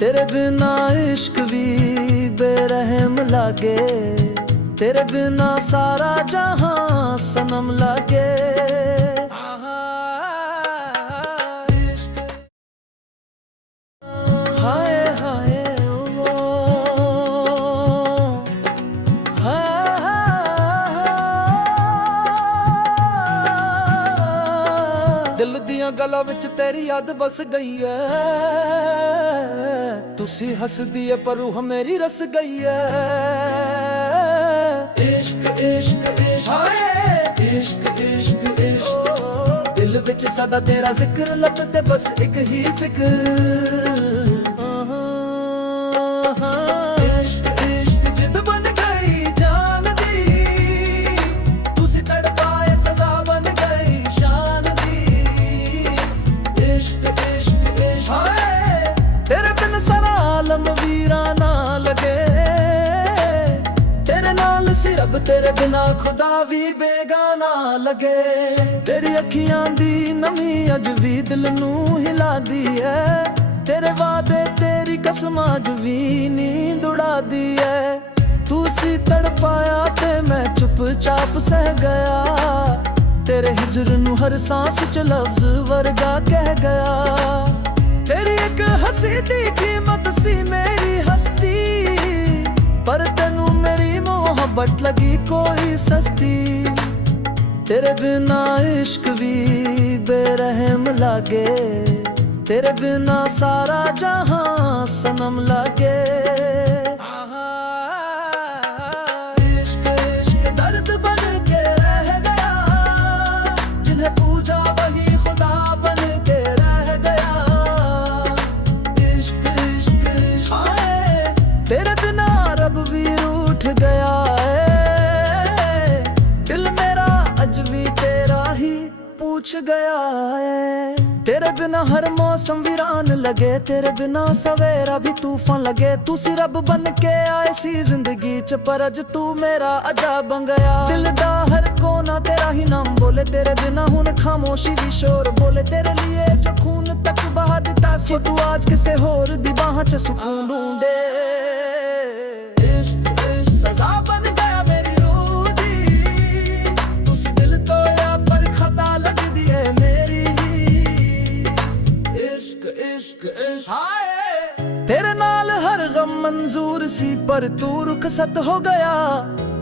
तेरे बिना इश्क भी बेरहम लागे, तेरे बिना सारा जहां सनम लागे। हाय हाय ओ दिल दियां गल्लां विच तेरी याद बस गई है। तुसी हसदी है पर रूह मेरी रस गई है। इश्क इश्क इश्क हाय इश्क इश्क इश्क दिल विच सदा तेरा जिक्र लभदे बस एक ही फिक्र। इश्क इश्क जिद बन गई जान दी, तुसी तड़पाए सजा बन गई शान दी। इश्क इश्क इश्क हाय तेरे बिन सारा आलम वीराना लगे, तेरे नाल सिर्फ तेरे बिना खुदा भी बेगाना लगे। तेरी अखियां दी नमी अज भी दिल नू हिला दी है, तेरे वादे तेरी कसम अज भी नींद उड़ा दी है। तू सी तड़पाया ते मैं चुपचाप सह गया, तेरे हिजर नू हर सांस च लफ्ज वर्गा कह गया। तेरी एक हंसी दी कीमत सी मेरी हस्ती, पर तेनू मेरी मोहब्बत लगी कोई सस्ती। तेरे बिना इश्क भी बेरहम लागे, तेरे बिना सारा जहां सनम लागे। इश्क इश्क दर्द बन के रह गया, जिन्हें पूजा वही खुदा बन के रह गया। इश्क इश्क इश्क हाय तेरे बिना रब भी रूठ गया है, दिल मेरा अज भी तेरा ही पूछ गया है। तेरे बिना हर मौसम वीरान लगे, तेरे बिना सवेरा भी तूफान लगे। तू सी रब बन के आए सी जिंदगी च पर अज तू मेरा अजाब बन गया। दिल दा हर कोना तेरा ही नाम बोले, तेरे बिना हुन खामोशी भी शोर बोले। तेरे लिए जो खून तक बहा दिता सी, तू आज किसे होर दी बाहां च सुकून ढूंढे। इश्क इश्क सजा बन गया मेरी रूह दी, तुसी दिल तोड़ा पर खता लग दी है मेरी। इश्क इश्क इश्क हाय तेरे नाल हर गम मंजूर सी, पर तू रुखसत हो गया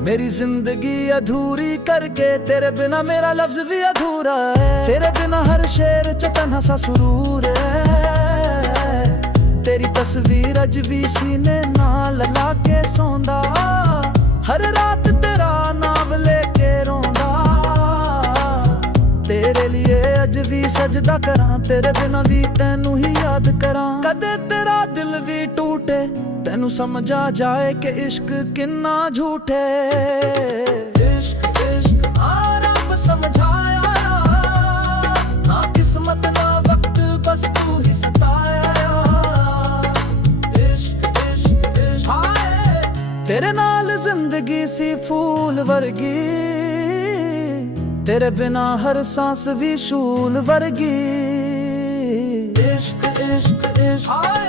मेरी जिंदगी अधूरी करके। तेरे बिना मेरा लफ्ज भी अधूरा है, तेरे बिना हर शेर च तन्हा सा सुरूर है। तेरी तस्वीर अज भी सीने नाल ला के सौंदा, हर रात तेरा नाम लेके रोंदा। तेरे लिए अज भी सजदा करां, तेरे बिना भी तैनू ही याद करां। कदे तेरा दिल भी टूटे, तैनू समझ आ जाए कि इश्क किन्ना झूठे। इश्क इश्क आराम समझाया ना, किस्मत ना वक्त बस तू ही सताया। इश्क इश्क इश्क हाय तेरे नाल जिंदगी सी फूल वर्गी, तेरे बिना हर सांस भी शूल वर्गी। इश्क इश्क इश्क हाय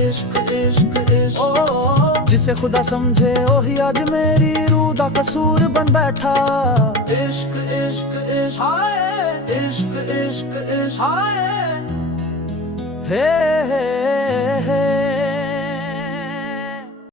इश्क इश्क इश्क जिसे खुदा समझे ओही आज मेरी रूह दा कसूर बन बैठा। इश्क इश्क इश्क हाय इश्क इश्क इश्क हाय हे